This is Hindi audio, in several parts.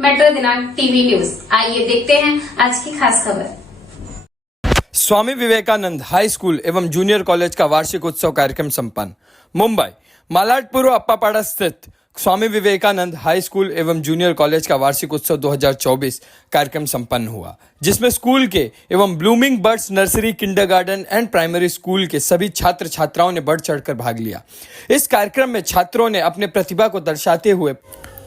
मेट्रो दिनांक टीवी न्यूज। आइए देखते हैं आज की खास खबर। स्वामी विवेकानंद हाई स्कूल एवं जूनियर कॉलेज का वार्षिक उत्सव कार्यक्रम संपन्न। मुंबई मालाडपुर अप्पापाड़ा स्थित स्वामी विवेकानंद हाई स्कूल एवं जूनियर कॉलेज का वार्षिक उत्सव 2024 कार्यक्रम संपन्न हुआ, जिसमें स्कूल के एवं blooming birds nursery, kindergarten and primary school के सभी छात्र छात्राओं ने बढ़ चढ़कर भाग लिया। इस कार्यक्रम में छात्रों ने अपने प्रतिभा को दर्शाते हुए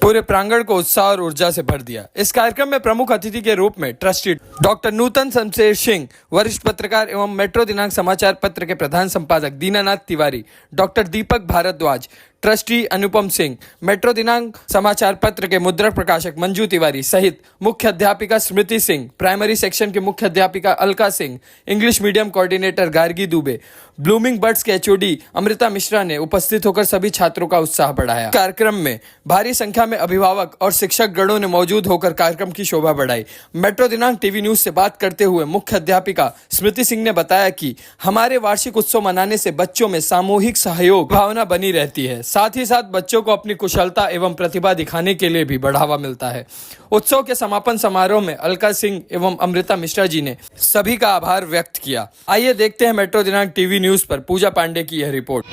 पूरे प्रांगण को उत्साह और ऊर्जा से भर दिया। इस कार्यक्रम में प्रमुख अतिथि के रूप में ट्रस्टी डॉक्टर नूतन शमशेर सिंह, वरिष्ठ पत्रकार एवं मेट्रो दिनांक समाचार पत्र के प्रधान संपादक दीनानाथ तिवारी, डॉक्टर दीपक भारद्वाज, ट्रस्टी अनुपम सिंह, मेट्रो दिनांक समाचार पत्र के मुद्रक प्रकाशक मंजू तिवारी सहित मुख्य अध्यापिका स्मृति सिंह, प्राइमरी सेक्शन की मुख्य अध्यापिका Alka Singh, English medium coordinator Gargi Dubey, blooming birds के एचओडी अमृता मिश्रा ने उपस्थित होकर सभी छात्रों का उत्साह बढ़ाया। कार्यक्रम में भारी संख्या में अभिभावक और शिक्षक गणों ने मौजूद होकर कार्यक्रम की शोभा बढ़ाई। मेट्रो दिनांक टीवी न्यूज से बात करते हुए मुख्य अध्यापिका स्मृति सिंह ने बताया कि हमारे वार्षिक उत्सव मनाने से बच्चों में सामूहिक सहयोग भावना बनी रहती है, साथ ही साथ बच्चों को अपनी कुशलता एवं प्रतिभा दिखाने के लिए भी बढ़ावा मिलता है। उत्सव के समापन समारोह में अलका सिंह एवं अमृता मिश्रा जी ने सभी का आभार व्यक्त किया। आइए देखते हैं मेट्रो दिनांक टीवी न्यूज पर पूजा पांडे की यह report.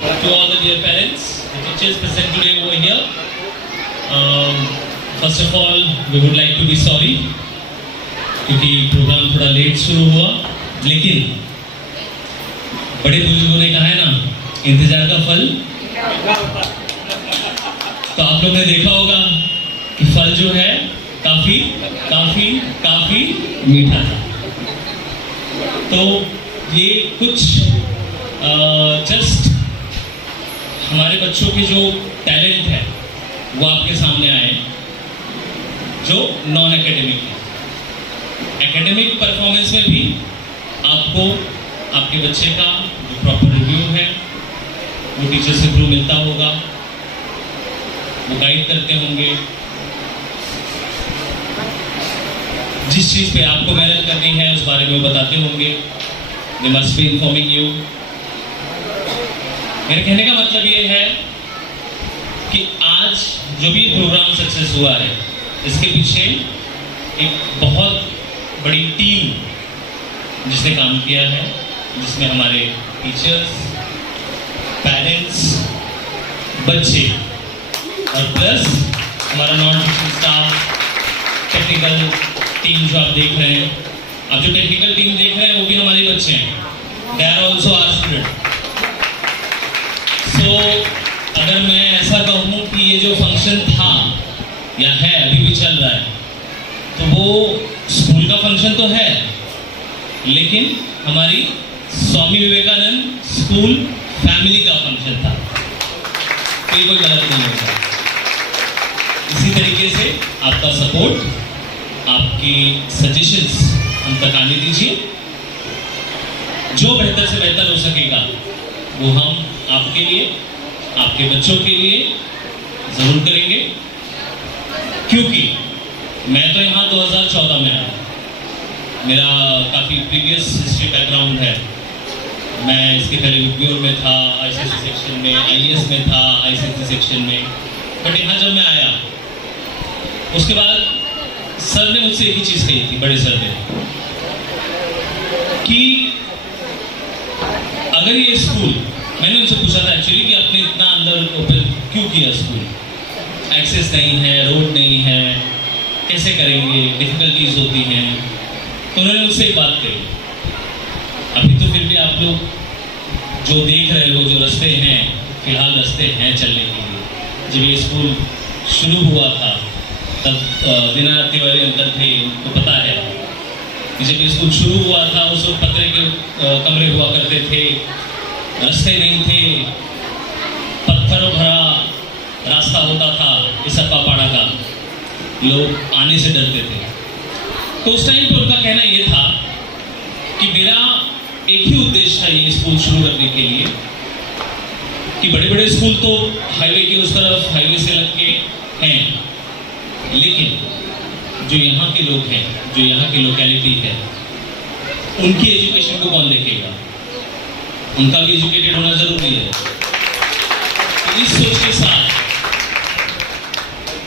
First of all we would like to be sorry क्योंकि प्रोग्राम थोड़ा लेट शुरू हुआ, लेकिन बड़े बुजुर्गों ने कहा है ना, इंतजार का फल। तो आप लोग ने देखा होगा कि फल जो है काफी काफी काफी मीठा था। तो ये कुछ जस्ट हमारे बच्चों के जो टैलेंट है वो आपके सामने आए, जो नॉन एकेडमिक है। एकेडमिक परफॉर्मेंस में भी आपको आपके बच्चे का जो प्रॉपर रिव्यू है वो टीचर से थ्रू मिलता होगा, वो गाइड करते होंगे। जिस चीज पे आपको मेहनत करनी है उस बारे में वो बताते होंगे। They must be informing you. मेरे कहने का मतलब ये है कि आज जो भी प्रोग्राम सक्सेस हुआ है, इसके पीछे एक बहुत बड़ी टीम जिसने काम किया है, जिसमें हमारे टीचर्स, पेरेंट्स, बच्चे और प्लस हमारा non teaching staff, technical team जो आप देख रहे हैं। आप जो टेक्निकल टीम देख रहे हैं वो भी हमारे बच्चे हैं। They are also our student. So अगर मैं ऐसा कहूँ कि ये जो फंक्शन था या है अभी भी चल रहा है, तो वो स्कूल का फंक्शन तो है, लेकिन हमारी स्वामी विवेकानंद स्कूल फैमिली का फंक्शन था। कोई गलत नहीं होगा। इसी तरीके से आपका सपोर्ट, आपकी सजेशंस हम तक आने दीजिए। जो बेहतर से बेहतर हो सकेगा वो हम आपके लिए, आपके बच्चों के लिए जरूर करेंगे। क्योंकि मैं तो यहाँ 2014 में आया, मेरा काफ़ी प्रीवियस हिस्ट्री बैकग्राउंड है। मैं इसके पहले यूपीओ में था, आईसीएसई सेक्शन में, आईएएस में था, आईसीएसई सेक्शन में। बट यहाँ जब मैं आया उसके बाद सर ने मुझसे एक ही चीज़ कही थी, बड़े सर ने, कि अगर ये स्कूल, मैंने उनसे पूछा था एक्चुअली कि आपने इतना अंदर ओपन क्यों किया स्कूल, एक्सेस नहीं है, रोड नहीं है, कैसे करेंगे, डिफिकल्टीज होती हैं। तो उन्होंने मुझसे एक बात कही, अभी तो फिर भी आप लोग जो देख रहे हो, जो रास्ते हैं, फिलहाल रास्ते हैं चलने के लिए। जब ये स्कूल शुरू हुआ था तब दीनानाथ तिवारी अंकल थे, उनको पता है कि जब ये स्कूल शुरू हुआ था उस वक्त पत्रे के कमरे हुआ करते थे, रास्ते नहीं थे, पत्थरों भरा रास्ता होता था इस अप्पापाड़ा का, लोग आने से डरते थे। तो उस टाइम पर उनका कहना ये था कि मेरा एक ही उद्देश्य था ये स्कूल शुरू करने के लिए, कि बड़े बड़े स्कूल तो हाईवे के उस तरफ, हाईवे से लग के हैं, लेकिन जो यहाँ के लोग हैं, जो यहाँ की लोकेलिटी है, उनकी एजुकेशन को कौन देखेगा? उनका भी एजुकेटेड होना जरूरी है। तो इस सोच के साथ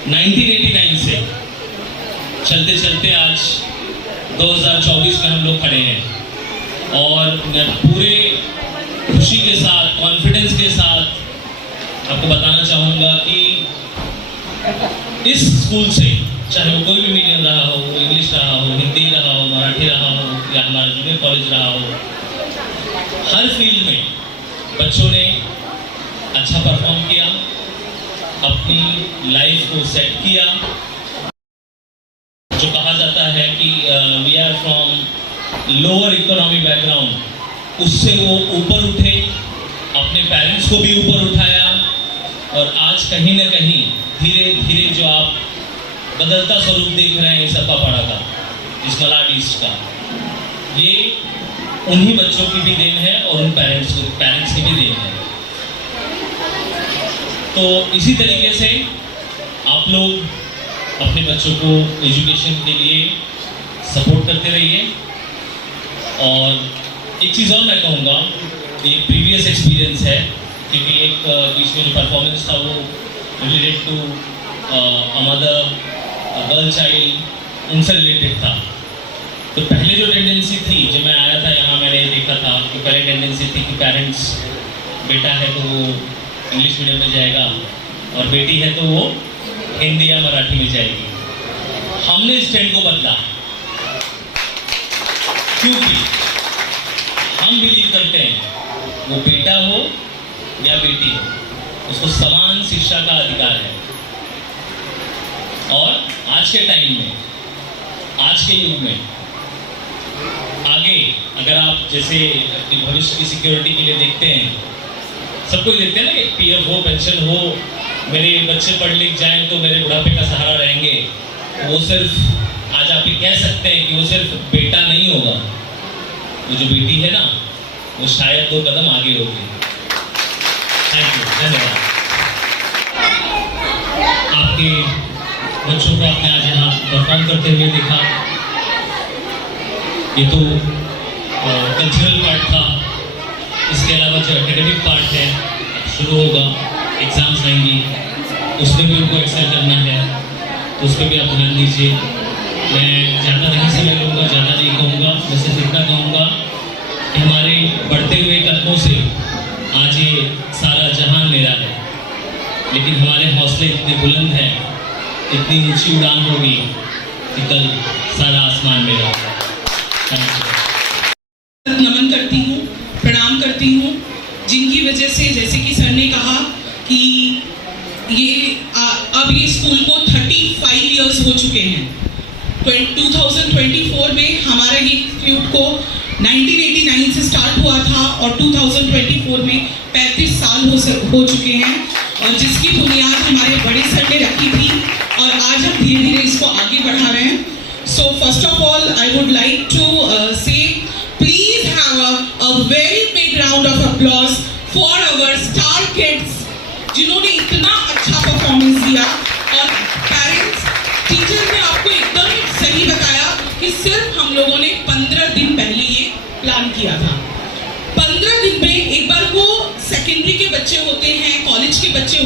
1989 से चलते चलते आज 2024 में हम लोग खड़े हैं और मैं पूरे खुशी के साथ, कॉन्फिडेंस के साथ आपको बताना चाहूँगा कि इस स्कूल से, चाहे वो कोई भी मीडियम रहा हो, इंग्लिश रहा हो, हिंदी रहा हो, मराठी रहा हो या हमारा जूनियर कॉलेज रहा हो, हर फील्ड में बच्चों ने अच्छा परफॉर्म किया, अपनी लाइफ को सेट किया। जो कहा जाता है कि we are from lower economy background, उससे वो ऊपर उठे, अपने पेरेंट्स को भी ऊपर उठाया और आज कहीं ना कहीं धीरे धीरे जो आप बदलता स्वरूप देख रहे हैं इस अप्पापाड़ा का, इस मलाड ईस्ट का, ये उन्हीं बच्चों की भी देन है और उन पेरेंट्स की भी देन है। तो इसी तरीके से आप लोग अपने बच्चों को एजुकेशन के लिए सपोर्ट करते रहिए। और एक चीज़ और मैं कहूँगा, ये प्रीवियस एक्सपीरियंस है, क्योंकि एक बीच में जो परफॉर्मेंस था वो related to mother, girl child, उनसे रिलेटेड था। तो पहले जो टेंडेंसी थी, जब मैं आया था यहाँ मैंने देखा था कि पहले टेंडेंसी थी कि पेरेंट्स, बेटा है तो वो इंग्लिश मीडियम में जाएगा और बेटी है तो वो हिंदी या मराठी में जाएगी। हमने इस ट्रेंड को बदला, क्योंकि हम बिलीव करते हैं वो बेटा हो या बेटी हो, उसको समान शिक्षा का अधिकार है। और आज के टाइम में, आज के युग में आगे अगर आप जैसे अपनी भविष्य की सिक्योरिटी के लिए देखते हैं, सबको देखते हैं ना कि पीएफ हो, पेंशन हो, मेरे बच्चे पढ़ लिख जाएं तो मेरे बुढ़ापे का सहारा रहेंगे, वो सिर्फ आज आप ये कह सकते हैं कि वो सिर्फ बेटा नहीं होगा, वो जो बेटी है ना वो शायद 2 कदम आगे होगी। थैंक यू, धन्यवाद। आपके बच्चों को आपने आज यहाँ परफॉर्म करते हुए देखा, ये तो कल्चरल पार्ट था। इसके अलावा जो एकेडमिक पार्ट है शुरू होगा, एग्जाम्स आएंगी, उसमें भी उनको एक्सेल करना है, तो उस पर भी आप ध्यान दीजिए। मैं ज़्यादा नहीं समय लूँगा, ज़्यादा नहीं कहूँगा, मैं सिर्फ इतना कहूँगा कि हमारे बढ़ते हुए कदमों से आज ये सारा जहान मेरा है, लेकिन हमारे हौसले इतने बुलंद हैं, इतनी ऊंची उड़ान होगी कि कल सारा आसमान मेरा होगा। नमन करती हूँ, प्रणाम करती हूँ, जिनकी वजह से, जैसे कि सर ने कहा कि अब ये स्कूल को 35 इयर्स हो चुके हैं। 2024 में हमारा ये इंस्टीट्यूट को 1989 से स्टार्ट हुआ था और 2024 में 35 साल हो चुके हैं, और जिसकी बुनियाद हमारे बड़े सर ने रखी थी और आज हम धीरे धीरे इसको आगे बढ़ा रहे हैं। So first of all, I would like to say, please have a very big round of applause for our star kids, जिन्होंने इतना अच्छा परफॉर्मेंस दिया। और पेरेंट्स, टीचर ने आपको एकदम सही बताया कि सिर्फ हम लोगों ने 15 दिन पहले ये प्लान किया था। 15 दिन में एक बार वो सेकेंडरी के बच्चे होते हैं, कॉलेज के बच्चे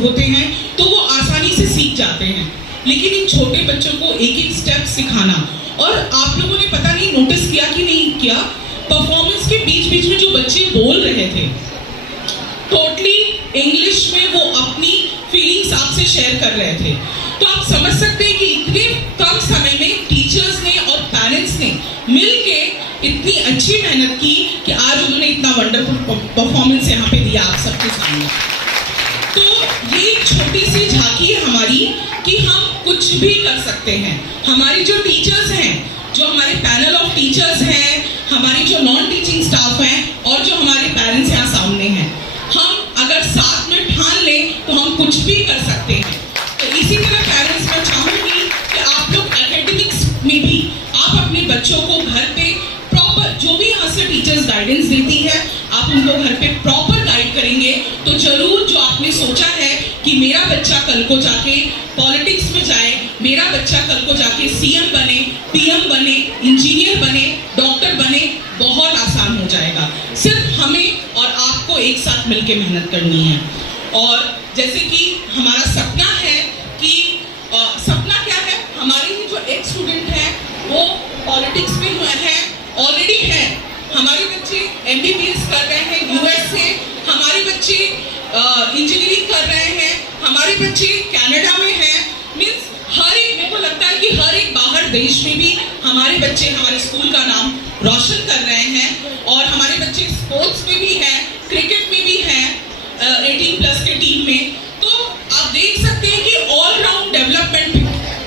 होते हैं, तो वो आसानी से सीख जाते हैं, लेकिन इन छोटे बच्चों को एक एक स्टेप सिखाना। और आप लोगों ने पता नहीं नोटिस किया कि नहीं किया, परफॉर्मेंस के बीच बीच में जो बच्चे बोल रहे थे, टोटली इंग्लिश में वो अपनी फीलिंग्स आपसे शेयर कर रहे थे। तो आप समझ सकते हैं कि इतने कम समय में टीचर्स ने और पेरेंट्स ने मिलके इतनी अच्छी मेहनत की कि आज उन्होंने इतना वंडरफुल परफॉर्मेंस यहाँ पे दिया आप सबके सामने। तो ये एक छोटी सी झांकी है हमारी कि हम कुछ भी कर सकते हैं। हमारी जो टीचर्स हैं, जो हमारे पैनल ऑफ टीचर्स हैं, हमारी जो नॉन टीचिंग स्टाफ हैं और जो हमारे पेरेंट्स यहाँ सामने हैं, हम अगर साथ में ठान लें तो हम कुछ भी कर सकते हैं। तो इसी तरह पेरेंट्स, मैं चाहूँगी कि आप लोग एकेडमिक्स में भी आप अपने बच्चों को घर पे प्रॉपर, जो भी यहाँ से टीचर्स गाइडेंस देती है, आप उनको घर पे प्रॉपर गाइड करेंगे तो जरूर जो आपने सोचा है कि मेरा बच्चा कल को जाके पॉलिटिक्स में जाए, मेरा बच्चा कल को जाके सीएम बने, पीएम बने, इंजीनियर बने, डॉक्टर बने, बहुत आसान हो जाएगा। सिर्फ हमें और आपको एक साथ मिलकर मेहनत करनी है। और जैसे कि हमारा सपना है कि सपना क्या है, हमारे ही जो एक्स हमारे बच्चे कनाडा में हैं, मीन्स हर एक, मेरे को लगता है कि हर एक बाहर देश में भी हमारे बच्चे हमारे स्कूल का नाम रोशन कर रहे हैं। और हमारे बच्चे स्पोर्ट्स में भी हैं, क्रिकेट में भी हैं, 18+ के टीम में। तो आप देख सकते हैं कि ऑल राउंड डेवलपमेंट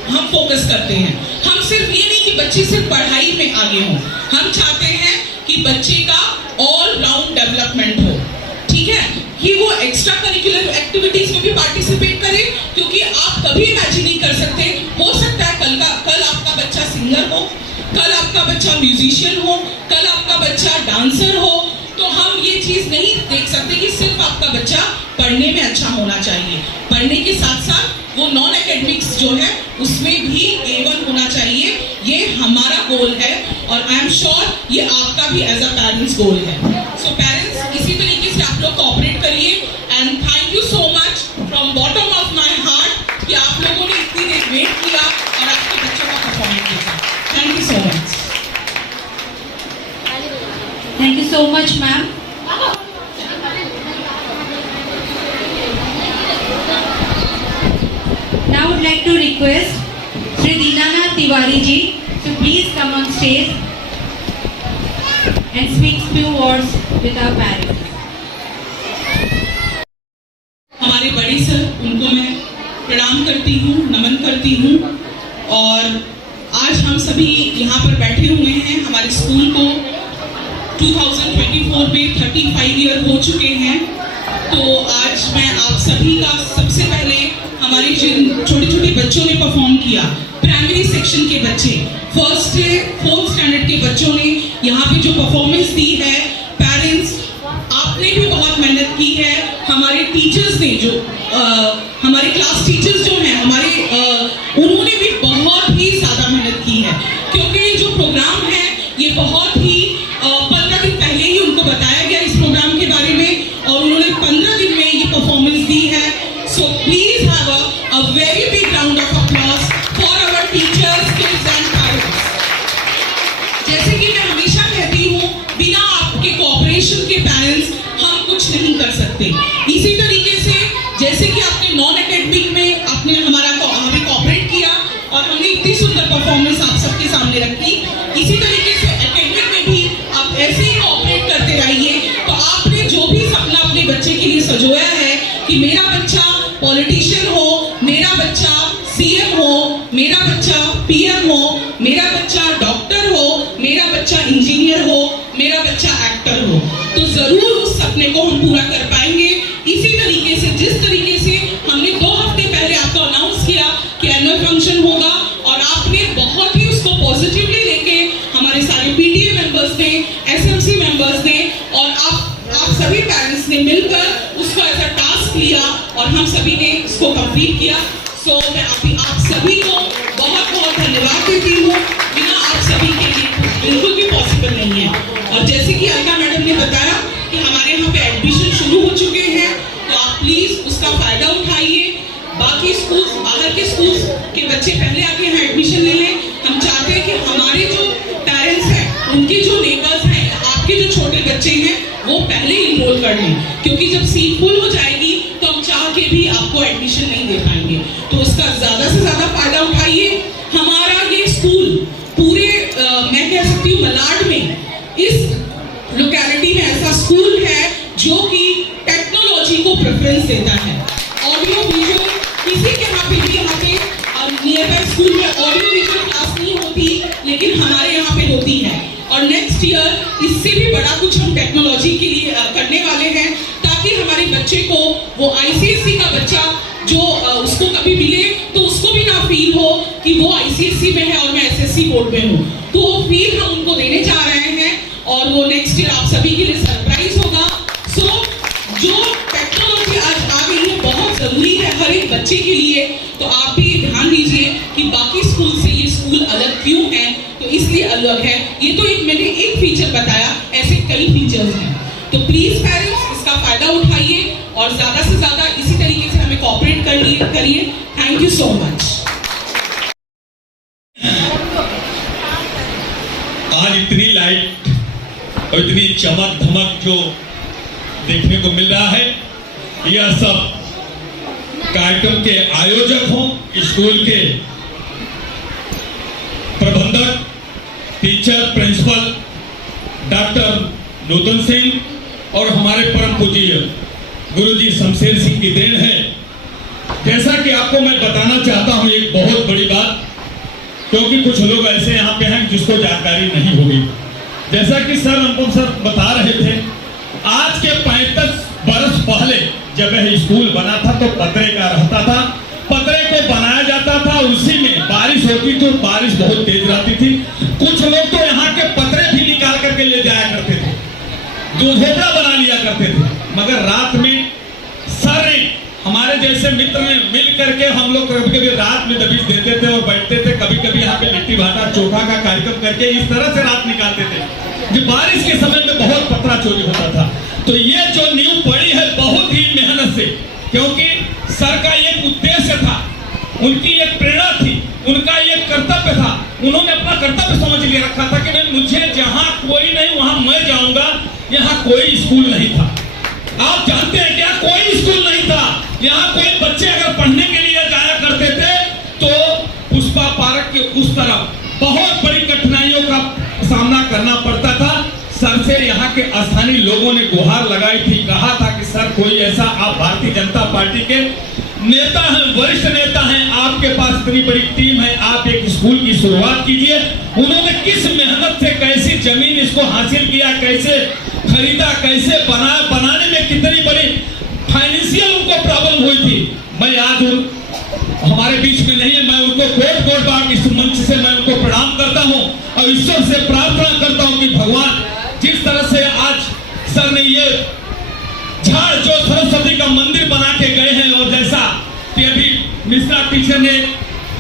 हम फोकस करते हैं। हम सिर्फ ये नहीं कि बच्चे सिर्फ पढ़ाई में आगे हों, हम चाहते हैं कि बच्चे का ऑल राउंड डेवलपमेंट हो, ठीक है, कि वो एक्स्ट्रा करिकुलर एक्टिविटीज में भी पार्टिसिपेट करे, क्योंकि आप कभी इमेजिन नहीं कर सकते, हो सकता है कल आपका बच्चा सिंगर हो, कल आपका बच्चा म्यूजिशियन हो, कल आपका बच्चा डांसर हो। तो हम ये चीज नहीं देख सकते कि सिर्फ आपका बच्चा पढ़ने में अच्छा होना चाहिए, पढ़ने के साथ साथ वो नॉन एकेडमिक्स जो है उसमें भी A1 होना चाहिए। ये हमारा गोल है और आई एम श्योर ये आपका भी एज अ पेरेंट्स गोल है। सो पेरेंट्स, इसी तरीके से आप लोग कोऑपरेट करिए and thank you so much from bottom of my heart कि आप लोगों ने इतनी देर वेट किया और आपके बच्चों का परफॉर्मेंस देखा। Thank you so much. Thank you so much, ma'am. Now I would like to request Shri Dinanath Tiwari ji to please come on stage and speak few words with our parents. हमारे बड़े सर, उनको मैं प्रणाम करती हूँ, नमन करती हूँ। और आज हम सभी यहाँ पर बैठे हुए हैं, हमारे स्कूल को 2024 में 35 ईयर हो चुके हैं। तो आज मैं आप सभी का सबसे पहले हमारे जिन छोटे छोटे बच्चों ने परफॉर्म किया, प्राइमरी सेक्शन के बच्चे, 1st से 4th स्टैंडर्ड के बच्चों ने यहाँ पे जो परफॉर्मेंस दी है, पेरेंट्स आपने भी बहुत मेहनत की है, हमारे टीचर्स ने जो हमारे क्लास टीचर्स जो हैं हमारे उन्होंने भी बहुत ही ज़्यादा मेहनत की है, क्योंकि जो प्रोग्राम है ये बहुत ही 15 दिन पहले ही उनको बताया गया इस प्रोग्राम के बारे में और उन्होंने 15 दिन में ये परफॉर्मेंस दी है। So please have a very big round of applause for our teachers, kids and parents. जैसे कि मैं हमेशा कहती हूँ, बिना आपके कोऑपरेशन के पेरेंट्स हम कुछ नहीं कर सकते। इसी तरीके से जैसे कि आपने नॉन एकेडमिक में आपने हमें कोऑपरेट किया और हमने इतनी सुंदर परफॉर्मेंस आप सबके सामने रखी, इसी तरीके से एकेडमिक में भी आप ऐसे ही कोऑपरेट करते रहिए। तो आपने जो भी सपना अपने बच्चे के लिए सजोया है कि मेरा बच्चा पॉलिटिशियन हो, मेरा बच्चा CM हो, मेरा बच्चा PM हो, मेरा बच्चा डॉक्टर हो, मेरा बच्चा इंजीनियर हो, मेरा बच्चा एक्टर हो, तो जरूर उस सपने को हम पूरा कर पाएंगे। इसी तरीके से जिस तरीके से हमने 2 हफ्ते पहले आपको अनाउंस किया कि एनुअल फंक्शन होगा और आपने बहुत ही उसको पॉजिटिवली लेके हमारे सारे PTA मेंबर्स ने, SMC मेंबर्स ने और आप सभी पेरेंट्स ने मिलकर उसको एज अ टास्क लिया और हम सभी ने इसको कंप्लीट किया। सो मैं आप सभी को बहुत बहुत धन्यवाद देती हूँ। बिना आप सभी के लिए बिल्कुल भी पॉसिबल नहीं है। और जैसे कि अलका मैडम ने बताया कि हमारे यहाँ पे एडमिशन शुरू हो चुके हैं, तो आप प्लीज उसका फायदा उठाइए। बाकी स्कूल्स, बाहर के स्कूल्स के बच्चे पहले आके यहाँ एडमिशन ले लें। हम चाहते हैं कि हमारे जो पेरेंट्स हैं, उनके जो नेबर्स हैं, आपके जो छोटे बच्चे हैं, वो पहले इनरोल कर लें, क्योंकि जब सीट फुल हो जाएगी तो हम चाह के भी आपको एडमिशन नहीं दे पाएंगे। तो उसका ज्यादा से ज्यादा फायदा उठाइए। हमारा ये स्कूल पूरे मैं कह सकती हूँ मलाड में, इस लोकेलिटी में ऐसा स्कूल है जो कि टेक्नोलॉजी को प्रेफरेंस देता है। ऑडियो विजुअल किसी के यहाँ पे नियर बाय स्कूल में ऑडियो विजुअल क्लास नहीं होती, लेकिन हमारे यहाँ पे होती है। और नेक्स्ट ईयर इससे भी बड़ा कुछ हम टेक्नोलॉजी के लिए करने वाले हैं, ताकि हमारे बच्चे को वो ICSE का बच्चा जो उसको कभी मिले तो उसको भी ना फील हो कि वो ICSE में है और मैं SSC बोर्ड में हूँ। तो वो फील हम उनको देने जा रहे हैं और वो नेक्स्ट ईयर आप सभी के लिए सरप्राइज होगा। सो जो टेक्नोलॉजी आज आ गई है बहुत जरूरी है हर एक बच्चे के लिए, तो आप भी ध्यान दीजिए कि बाकी स्कूल से ये स्कूल अलग क्यों है, तो इसलिए अलग है। ये तो मैंने एक फीचर बताया, ऐसे कई फीचर्स हैं। तो प्लीज पेरेंट्स इसका फायदा उठाइए और ज्यादा से ज्यादा इसी तरीके से हमें कोऑपरेट करिए। Thank you so much. आज इतनी लाइट और इतनी चमक धमक जो देखने को मिल रहा है, यह सब कार्यक्रम के आयोजक हों, स्कूल के प्रबंधक, teacher, principal doctor Nutan Singh और हमारे परम पूज्य गुरुजी शमशेर सिंह की देन है। जैसा कि आपको मैं बताना चाहता हूं एक बहुत बड़ी बात, क्योंकि कुछ लोग ऐसे यहाँ पे हैं जिसको जानकारी नहीं होगी। जैसा कि सर अनुपम सर बता रहे थे, आज के 35 बरस पहले जब यह स्कूल बना था तो पतरे का रहता था, पतरे को बनाया जाता था, उसी में बारिश होती तो बारिश बहुत तेज रहती थी। कुछ लोग तो यहाँ के पतरे भी निकाल करके ले जाया करते थे, जो झोपड़ा बना लिया करते थे। मगर रात में सर ने, हमारे जैसे मित्र ने मिल करके हम लोग कभी कभी रात में दबिश देते थे और बैठते थे, कभी कभी यहाँ पे लिट्टी भाटा चोखा का कार्यक्रम करके इस तरह से रात निकालते थे। जो बारिश के समय में बहुत पतरा चोरी होता था। तो ये जो नींव पड़ी है बहुत ही मेहनत से, क्योंकि सर का एक उद्देश्य था, उनकी एक प्रेरणा थी, उनका एक कर्तव्य था। उन्होंने अपना कर्तव्य समझ लिया रखा था कि नहीं, मुझे जहाँ कोई नहीं वहां मैं जाऊंगा। यहाँ कोई स्कूल नहीं था, आप जानते हैं क्या, कोई स्कूल नहीं था। यहाँ कोई बच्चे अगर पढ़ने के लिए जाया करते थे तो पुष्पा पार्क के उस तरफ बहुत बड़ी कठिनाइयों का सामना करना पड़ता था। सर से यहाँ के स्थानीय लोगों ने गुहार लगाई थी, कहा था कि सर कोई ऐसा, आप भारतीय जनता पार्टी के नेता हैं, वरिष्ठ नेता हैं, आपके पास इतनी बड़ी टीम है, आप एक स्कूल की शुरुआत कीजिए। उन्होंने किस मेहनत से कैसी जमीन इसको हासिल किया, कैसे खरीदा, कैसे बनाया, बनाने में कितनी बड़ी फाइनेंशियल उनको प्रॉब्लम हुई थी। मैं आज हमारे बीच में नहीं है, मैं उनको कोट बार इस मंच से मैं उनको प्रणाम करता हूं और ईश्वर से प्रार्थना करता हूं कि भगवान जिस तरह से आज सर ने ये झाड़ जो सरस्वती का मंदिर बना के गए हैं, और जैसा कि अभी मिश्रा टीचर ने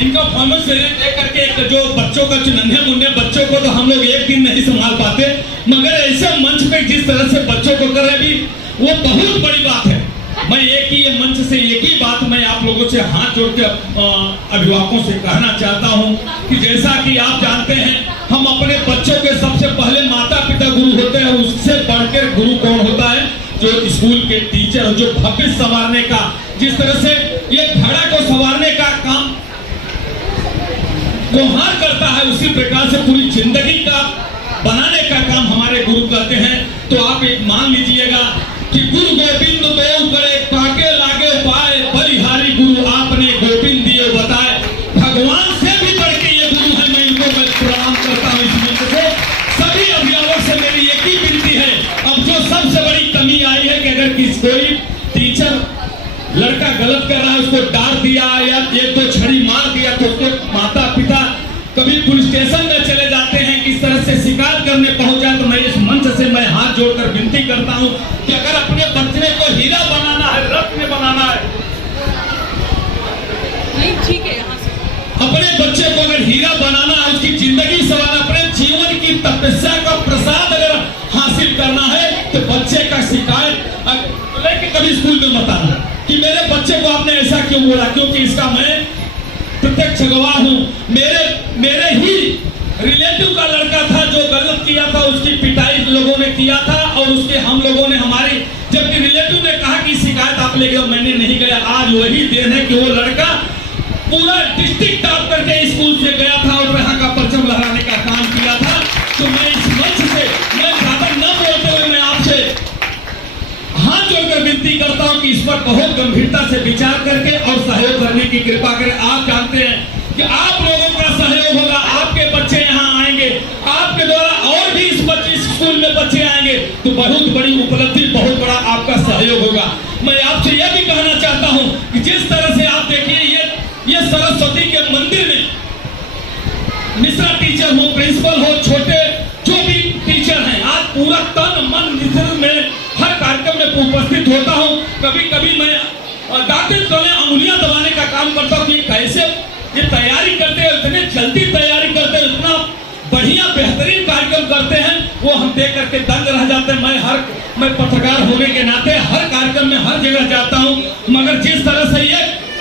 इनका फॉर्मेट दे करके एक जो बच्चों का, नन्हे मुन्ने बच्चों को तो हम लोग एक दिन नहीं संभाल पाते, मगर ऐसे मंच पे जिस तरह से बच्चों को कर रहे भी वो बहुत बड़ी बात है। मैं एक ही मंच से एक ही बात मैं आप लोगों से हाथ जोड़ के अभिभावकों से कहना चाहता हूं कि जैसा कि आप जानते हैं, हम अपने बच्चों के सबसे पहले माता पिता गुरु होते हैं, उससे बढ़कर गुरु कौन होता है? जो स्कूल के टीचर, जो भविष्य संवारने का, जिस तरह से ये घड़ा को संवारने का काम गुहार करता है, उसी प्रकार से पूरी जिंदगी का बनाने का काम हमारे गुरु करते हैं। तो आप एक मान लीजिएगा कि गुरु गोविंद देव करे काके लागे पाए, बलिहारी गुरु आपने गोविंद दिए बताए। भगवान से भी बढ़ के ये गुरु है, मैं इनको प्रणाम करता हूँ। इस मंच से सभी अभिभावक से मेरी एक ही विनती है, अब जो सबसे बड़ी कमी आई है कि अगर कोई टीचर लड़का गलत कर रहा है, उसको डांट दिया या एक दो छड़ी मार दिया, तो उसके माता पिता कभी पुलिस स्टेशन में चले जाते हैं, किस तरह से शिकायत करने पहुंच जाए। तो मैं इस मंच से मैं हाथ जोड़कर विनती करता हूं कि अगर अपने बच्चे को हीरा बनाना है, रत्न बनाना है, नहीं ठीक है, यहाँ से अपने बच्चे को अगर हीरा बनाना है, उसकी जिंदगी संवारना, अपने जीवन की तपस्या का प्रसाद अगर हासिल करना है, तो बच्चे का शिकायत लेके कभी स्कूल में मत आना कि मेरे बच्चे को आपने ऐसा क्यों बोला, क्योंकि इसका मैं प्रत्यक्ष गवाह हूं। मेरे ही रिलेटिव का लड़का था जो गलत किया था, उसकी पिटाई लोगों ने किया था और उसके हम लोगों ने हमारी, जबकि रिलेटिव ने कहा कि शिकायत आप ले गए, मैंने नहीं गया। आज वही दिन है कि वो लड़का पूरा डिस्ट्रिक्ट टॉप करके स्कूल से गया था और यहाँ का परचम लहराने का काम किया था। तो मैं इस मंच से मैं ज्यादा न बोलते हुए मैं आपसे हाथ जोड़कर विनती करता हूं कि इस पर बहुत गंभीरता से विचार करके और सहयोग करने की कृपा करें। आप जानते हैं कि आप लोगों का सहयोग होगा, आपके बच्चे यहाँ आएंगे, आपके द्वारा और भी इस स्कूल में बच्चे आएंगे, तो बहुत बड़ी उपलब्धि, बहुत बड़ा आपका सहयोग होगा। मैं आपसे यह भी कहना चाहता हूं कि जिस तरह से आप देखिए ये सरस्वती के मंदिर में मिश्रा टीचर हो, प्रिंसिपल हो, छोटे जो भी टीचर हैं, आज पूरा तन मन निधन में हर कार्यक्रम में उपस्थित होता हूं। कभी कभी मैं दाखिल करने अंगुलियां दबाने का काम करता हूं कि कैसे ये तैयारी करते हैं, इतने जल्दी तैयारी करते हैं, इतना बढ़िया बेहतरीन कार्यक्रम करते हैं, वो हम देख करके दंग रह जाते हैं। मैं पत्रकार होने के नाते हर कार्यक्रम में हर जगह जाता हूं, मगर जिस तरह से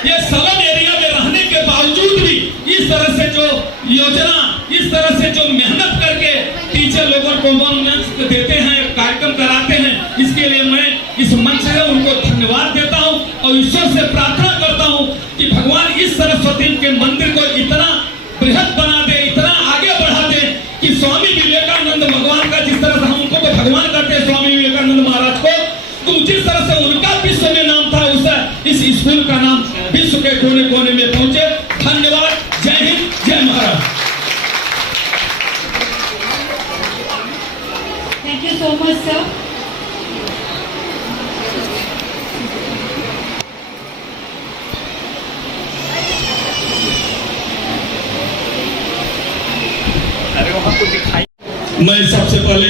ये सलन एरिया में रहने के बावजूद भी इस तरह से जो योजना, इस तरह से जो मेहनत करके टीचर लोगों को देते हैं, कार्यक्रम कराते हैं, इसके लिए मैं इस मंच से उनको धन्यवाद देता हूं और ईश्वर से प्रार्थना करता हूं कि भगवान इस सरस्वती के मंदिर को इतना बृहद बना दे, इतना आगे बढ़ा दे कि स्वामी विवेकानंद भगवान का जिस तरह से हम उनको तो भगवान करते हैं स्वामी विवेकानंद महाराज को, तो जिस तरह से उनका विश्व में नाम था उसे इस स्कूल का नाम विश्व के कोने कोने में पहुंचे। धन्यवाद। जय हिंद, जय महाराज। Thank you so much, sir. मैं सबसे पहले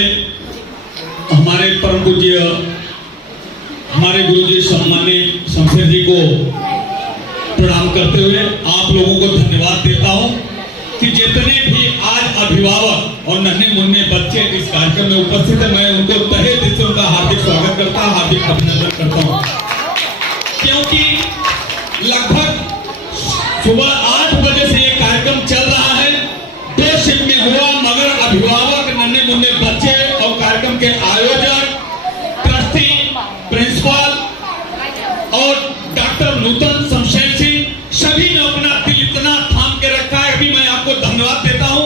हमारे परम पूज्य हमारे गुरुजी सम्मानित शमशेर जी को प्रणाम करते हुए आप लोगों को धन्यवाद देता हूं कि जितने भी आज अभिभावक और नन्हे मुन्ने बच्चे इस कार्यक्रम में उपस्थित है, मैं उनको तहे दिल से उनका हार्दिक स्वागत करता हूं, हार्दिक अभिनंदन करता हूं। क्योंकि लगभग सुबह 8 बजे से ये कार्यक्रम चल रहा है, 2 शिफ्ट में हुआ, मगर अभिभावक, नन्हे मुन्ने बच्चे और कार्यक्रम के आयोजक, ट्रस्टी, प्रिंसिपल और डॉक्टर नूतन शमशेर सिंह, सभी ने अपना दिल इतना थाम के रखा है कि मैं आपको धन्यवाद देता हूं।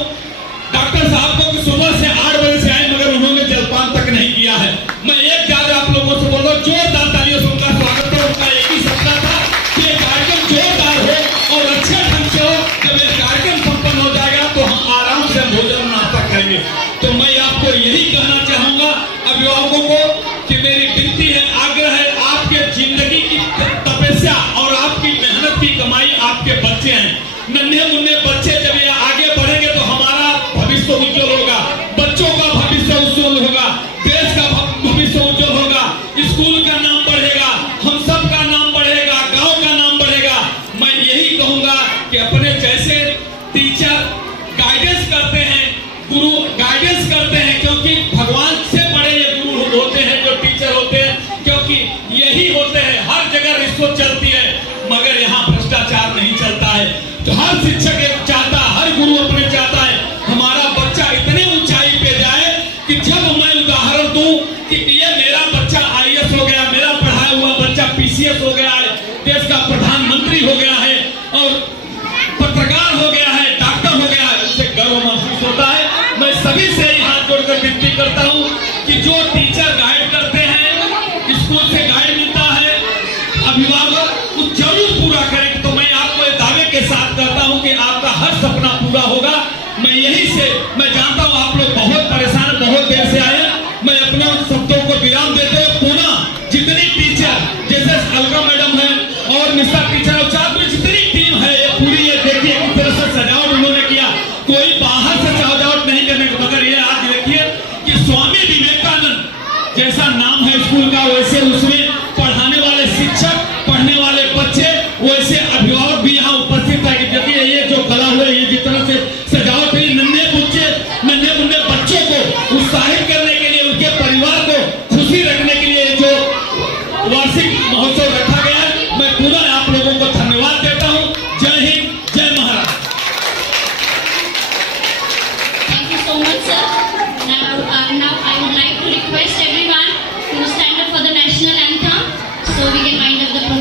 डॉक्टर साहब को कि सुबह से 8 बजे से आए मगर उन्होंने जलपान तक नहीं किया है। मैं एक बार आप लोगों से बोल रहा हूं, जोरदार तालियों से उनका स्वागत करो। उनका एक ही सपना था कि ये कार्यक्रम जोरदार हो और अच्छे ढंग से हो। जब ये कार्यक्रम संपन्न हो जाएगा तो हम आराम से भोजन नाश्ता करेंगे। तो मैं आपको यही कहना चाहूंगा अभिभावकों को कि मेरी विनती है, आग्रह है, आपके जिंदगी की तपस्या और आपकी मेहनत की कमाई आपके बच्चे हैं। नन्हे मुन्ने बच्चे जब ये आगे बढ़ेंगे तो हमारा भविष्य उज्जवल होगा, बच्चों का भविष्य उज्जवल होगा, देश का भविष्य उज्जवल होगा, स्कूल का नाम बढ़ेगा, हम सब का नाम बढ़ेगा, गांव का नाम बढ़ेगा। मैं यही कहूंगा कि अपने जैसे टीचर गाइडेंस करते हैं, गुरु गाइडेंस करते हैं, क्योंकि भगवान से बड़े ये गुरु होते हैं जो टीचर होते हैं, क्योंकि यही होते हैं। हर जगह रिश्वत चलती है मगर यहाँ भ्रष्टाचार नहीं चलता है। तो हर शिक्षक चाहता है, हर गुरु अपने चाहता है हमारा बच्चा इतने ऊंचाई पे जाए कि जब मैं उदाहरण दूं कि ये मेरा बच्चा IAS हो गया, मेरा पढ़ाया हुआ बच्चा PCS हो गया है, देश का प्रधानमंत्री हो गया है और पत्रकार हो गया है, डॉक्टर हो गया है, उससे गर्व महसूस होता है। मैं सभी से ही हाथ जोड़कर विनती करता हूं कि जो टीचर गाइड करते हैं, स्कूल से गाइड मिलता है, अभिभावक कुछ जरूर पूरा करें। तो मैं आपको इस दावे के साथ कहता हूं कि आपका हर सपना पूरा होगा। मैं यही से मैं जानता हूं आप लोग बहुत परेशान, बहुत देर से आए। मैं अपने शब्दों को विराम देते हुए पुनः जितनी टीचर जैसे अलका मैडम है और मिस्टर टीचर और चार जितनी टीम है, ये पूरी ये देखिए किस तरह से सजावट उन्होंने किया। कोई बाहर से सजावट नहीं करने का, मगर ये आज देखिए कि स्वामी विवेकानंद जैसा नाम है स्कूल का, वैसे उसमें पढ़ाने वाले शिक्षक, पढ़ने वाले बच्चे, वैसे अभिभावक भी यहाँ उपस्थित है। कि देखिए ये जो कला हुआ, ये जिस तरह से सजावट हुई, नन्हे मुन्ने बच्चों को उत्साहित करने के लिए, उनके परिवार को खुशी रखने के लिए जो वार्षिक महोत्सव रखा गया है, मैं पुनः आप लोगों को धन्यवाद देता हूँ। जय हिंद, जय महाराज। Thank you so much, sir. Now I would like to request everyone to stand up for the national anthem so we can wind up the program.